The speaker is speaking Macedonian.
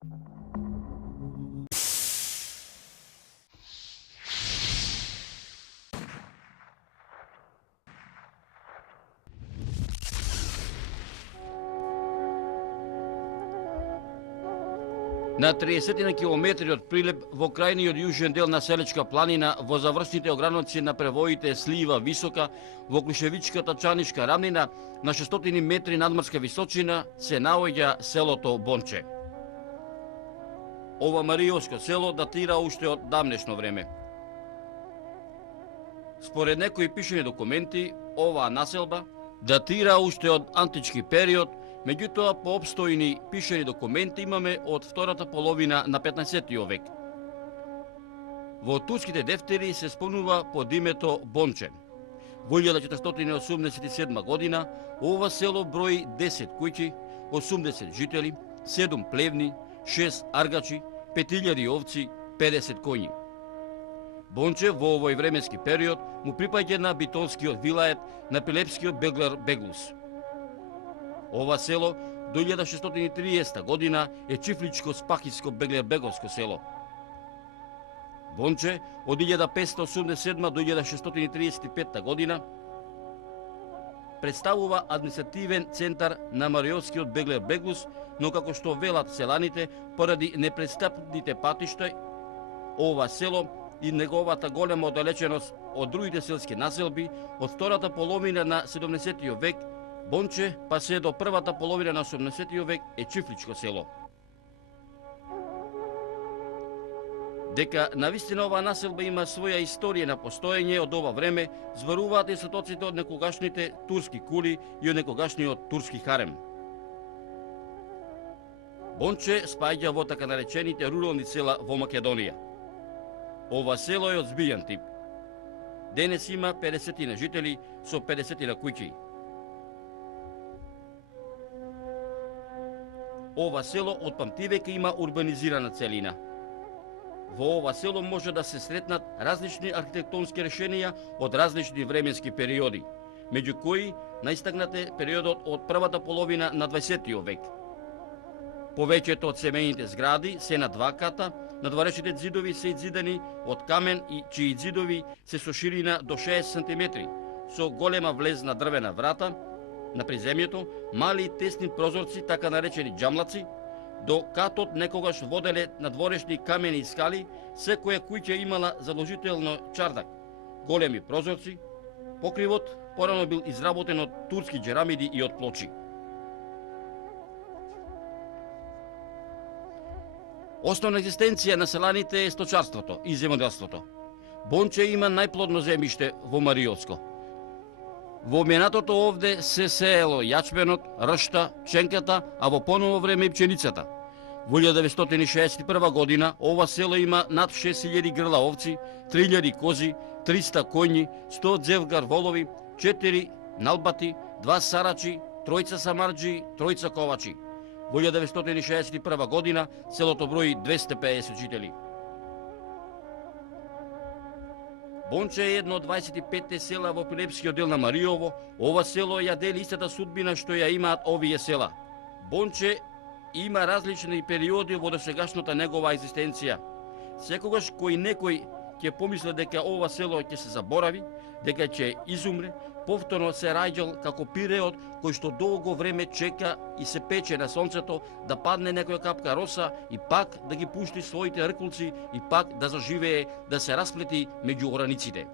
На 30 на километри од Прилеп, во крајниот јужен дел на Селечка планина, во завршните ограници на превоите Слива Висока, во Клишевичката Чанишка рамнина, на 600 метри надморска височина, се наоѓа селото Бонче. Ова мариовско село датира уште од давнешно време. Според некои пишани документи, оваа населба датира уште од антички период. Меѓутоа, по обстојни пишани документи имаме од втората половина на 15 век. Во турските дефтери се спомнува под името Бонче. Во 1487 година ова село брои 10 куќи, 80 жители, 7 плевни, 6 аргачи, 5000 овци, 50 коњи. Бонче во овој временски период му припаѓа на битонскиот вилает на пилепскиот беглар Беглус. Ова село до 1630 година е чифличко-спахиско беглер-беговско село. Бонче од 1587 до 1635 година представува административен центар на мариовскиот беглер Беглус, но како што велат селаните, поради непрестапните патишта, ова село и неговата голема оддалеченост од другите селски населби, од втората половина на 17 век Бонче, па се до првата половина на 18 век е чифличко село. Дека навистина оваа населба има своја историја на постоење од ова време, зборуваат и светоците од некогашните турски кули и од некогашниот турски харем. Бонче спаѓа во така наречените рурални села во Македонија. Ова село е од збијан тип. Денес има 50 на жители со 50 на куќи. Ова село од памтивека има урбанизирана целина. Во ова село може да се сретнат различни архитектонски решенија од различни временски периоди, меѓу кои наистакнат е периодот од првата половина на 20 век. Повеќето од семејните згради се на два ката, надворешните ѕидови се изидани од камен и чии ѕидови се со ширина до 6 см, со голема влезна дрвена врата, на приземјето, мали и тесни прозорци, така наречени џамлаци, до катот некогаш воделе надворешни камени и скали, секоја куќа имала задолжително чардак, големи прозорци, покривот порано бил изработен од турски джерамиди и од плочи. Основна екзистенција на селаните е сточарството и земјоделството. Бонче има најплодно земјиште во Мариовско. Во минатото овде се сеело јачменот, ршта, ченката, а во поново време и пченицата. Во 1961 година ова село има над 6000 грла овци, 3000 кози, 300 коњи, 100 дзевгар волови, 4 налбати, 2 сарачи, 3 самарџи, 3 ковачи. Во 1961 година селото брои 250 жители. Бонче е едно од 25 села во Пилепскиот дел на Мариово. Ова село ја дели истата судбина што ја имаат овие села. Бонче има различни периоди во досегашната негова екзистенција. Секогаш кој некој ќе помисли дека ова село ќе се заборави, дека ќе изумре, повторно се раѓал како пиреот кој што долго време чека и се пече на сонцето да падне некоја капка роса и пак да ги пушти своите ркулци и пак да заживее, да се расплети меѓу ораниците.